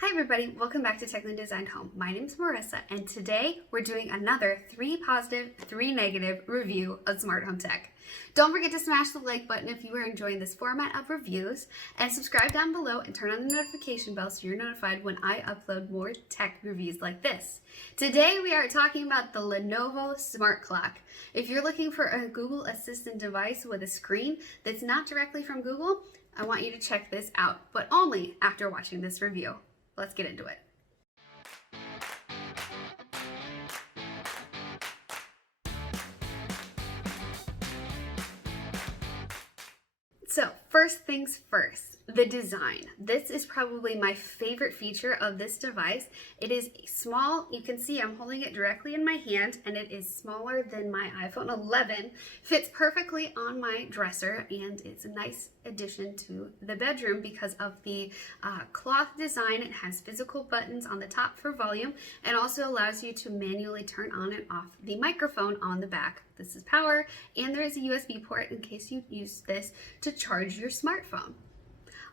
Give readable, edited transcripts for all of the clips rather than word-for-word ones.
Hi everybody, welcome back to Technically Designed Home. My name is Marissa, and today we're doing another 3 positive, 3 negative review of smart home tech. Don't forget to smash the like button if you are enjoying this format of reviews, and subscribe down below and turn on the notification bell so you're notified when I upload more tech reviews like this. Today we are talking about the Lenovo Smart Clock. If you're looking for a Google Assistant device with a screen that's not directly from Google, I want you to check this out, but only after watching this review. Let's get into it. So first things first, the design. This is probably my favorite feature of this device. It is small. You can see I'm holding it directly in my hand, and it is smaller than my iPhone 11. Fits perfectly on my dresser, and it's a nice addition to the bedroom because of the cloth design. It has physical buttons on the top for volume, and also allows you to manually turn on and off the microphone on the back. This is power, and there is a USB port in case you use this to charge your smartphone.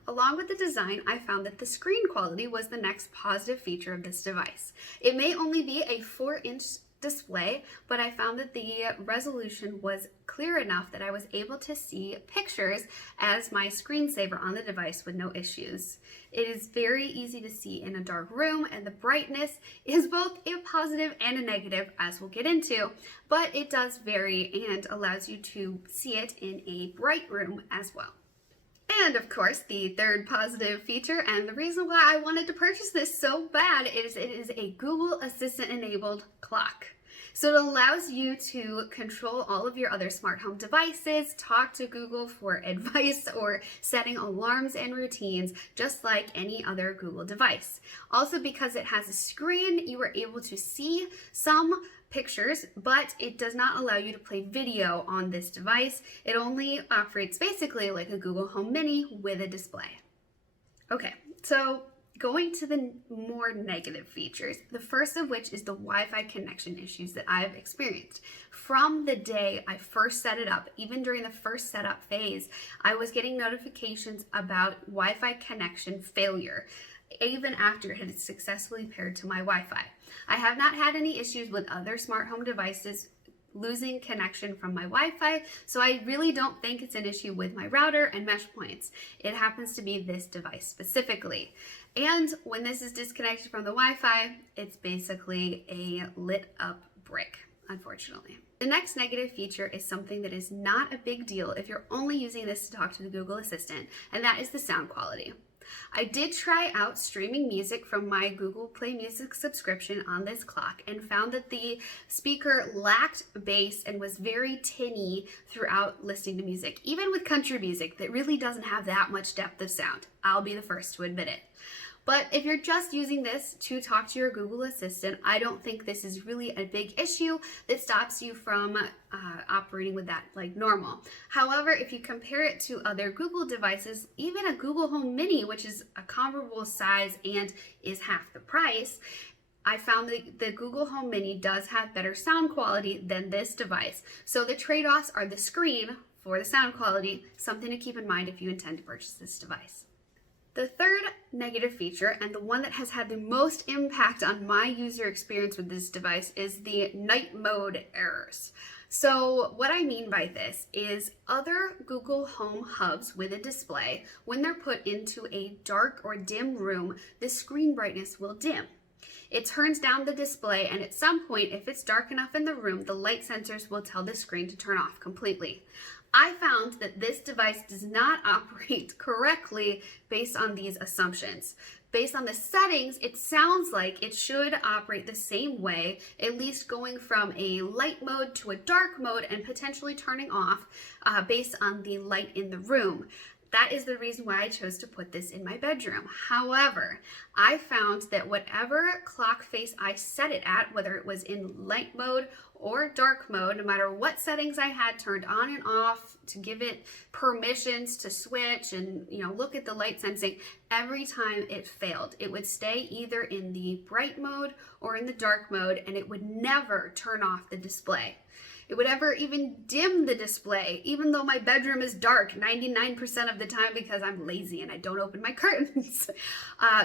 Along with the design, I found that the screen quality was the next positive feature of this device. It may only be a 4-inch display, but I found that the resolution was clear enough that I was able to see pictures as my screensaver on the device with no issues. It is very easy to see in a dark room, and the brightness is both a positive and a negative, as we'll get into, but it does vary and allows you to see it in a bright room as well. And of course, the third positive feature, and the reason why I wanted to purchase this so bad, is it is a Google Assistant enabled clock. So it allows you to control all of your other smart home devices, talk to Google for advice or setting alarms and routines, just like any other Google device. Also, because it has a screen, you are able to see some pictures, but it does not allow you to play video on this device. It only operates basically like a Google Home Mini with a display. Okay, so going to the more negative features, the first of which is the Wi-Fi connection issues that I've experienced. From the day I first set it up, even during the first setup phase, I was getting notifications about Wi-Fi connection failure, even after it had successfully paired to my Wi-Fi. I have not had any issues with other smart home devices losing connection from my Wi-Fi, so I really don't think it's an issue with my router and mesh points. It happens to be this device specifically. And when this is disconnected from the Wi-Fi, it's basically a lit up brick, unfortunately. The next negative feature is something that is not a big deal if you're only using this to talk to the Google Assistant, and that is the sound quality. I did try out streaming music from my Google Play Music subscription on this clock and found that the speaker lacked bass and was very tinny throughout listening to music, even with country music that really doesn't have that much depth of sound. I'll be the first to admit it. But if you're just using this to talk to your Google Assistant, I don't think this is really a big issue that stops you from operating with that like normal. However, if you compare it to other Google devices, even a Google Home Mini, which is a comparable size and is half the price, I found that the Google Home Mini does have better sound quality than this device. So the trade-offs are the screen for the sound quality, something to keep in mind if you intend to purchase this device. The third negative feature, and the one that has had the most impact on my user experience with this device, is the night mode errors. So what I mean by this is other Google Home hubs with a display, when they're put into a dark or dim room, the screen brightness will dim. It turns down the display, and at some point, if it's dark enough in the room, the light sensors will tell the screen to turn off completely. I found that this device does not operate correctly based on these assumptions. Based on the settings, it sounds like it should operate the same way, at least going from a light mode to a dark mode and potentially turning off based on the light in the room. That is the reason why I chose to put this in my bedroom. However, I found that whatever clock face I set it at, whether it was in light mode or dark mode, no matter what settings I had turned on and off to give it permissions to switch and look at the light sensing, every time it failed. It would stay either in the bright mode or in the dark mode, and it would never turn off the display. it would ever even dim the display, even though my bedroom is dark 99% of the time because I'm lazy and I don't open my curtains.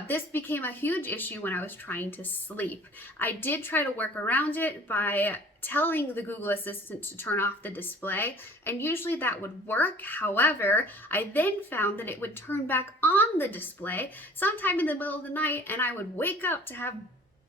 This became a huge issue when I was trying to sleep. I did try to work around it by telling the Google Assistant to turn off the display, and usually that would work. However, I then found that it would turn back on the display sometime in the middle of the night, and I would wake up to have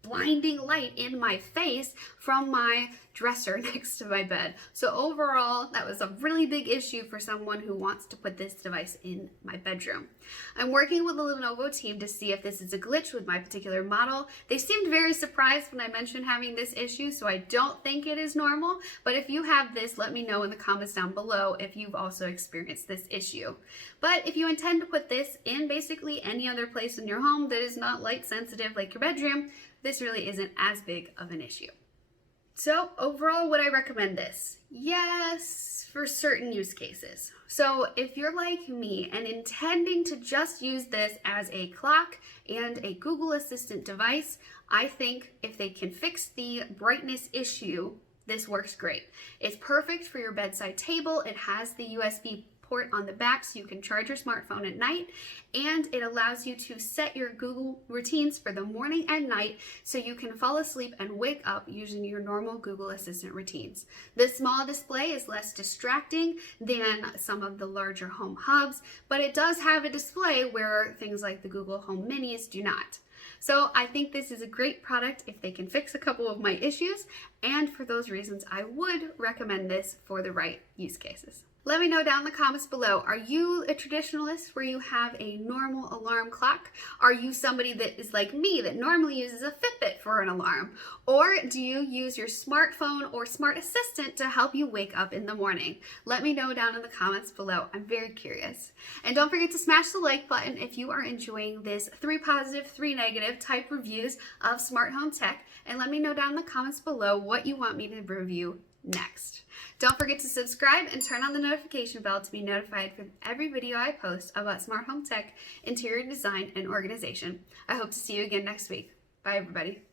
blinding light in my face from my dresser next to my bed. So overall, that was a really big issue for someone who wants to put this device in my bedroom. I'm working with the Lenovo team to see if this is a glitch with my particular model. They seemed very surprised when I mentioned having this issue, so I don't think it is normal, but if you have this, let me know in the comments down below if you've also experienced this issue. But if you intend to put this in basically any other place in your home that is not light sensitive like your bedroom, this really isn't as big of an issue. So overall, would I recommend this? Yes, for certain use cases. So if you're like me and intending to just use this as a clock and a Google Assistant device, I think if they can fix the brightness issue, this works great. It's perfect for your bedside table. It has the USB port on the back so you can charge your smartphone at night, and it allows you to set your Google routines for the morning and night so you can fall asleep and wake up using your normal Google Assistant routines. This small display is less distracting than some of the larger home hubs, but it does have a display where things like the Google Home Minis do not. So I think this is a great product if they can fix a couple of my issues, and for those reasons I would recommend this for the right use cases. Let me know down in the comments below, are you a traditionalist where you have a normal alarm clock? Are you somebody that is like me that normally uses a Fitbit for an alarm? Or do you use your smartphone or smart assistant to help you wake up in the morning? Let me know down in the comments below. I'm very curious. And don't forget to smash the like button if you are enjoying this 3 positive, 3 negative type reviews of smart home tech. And let me know down in the comments below what you want me to review next. Don't forget to subscribe and turn on the notification bell to be notified for every video I post about smart home tech, interior design, and organization. I hope to see you again next week. Bye, everybody.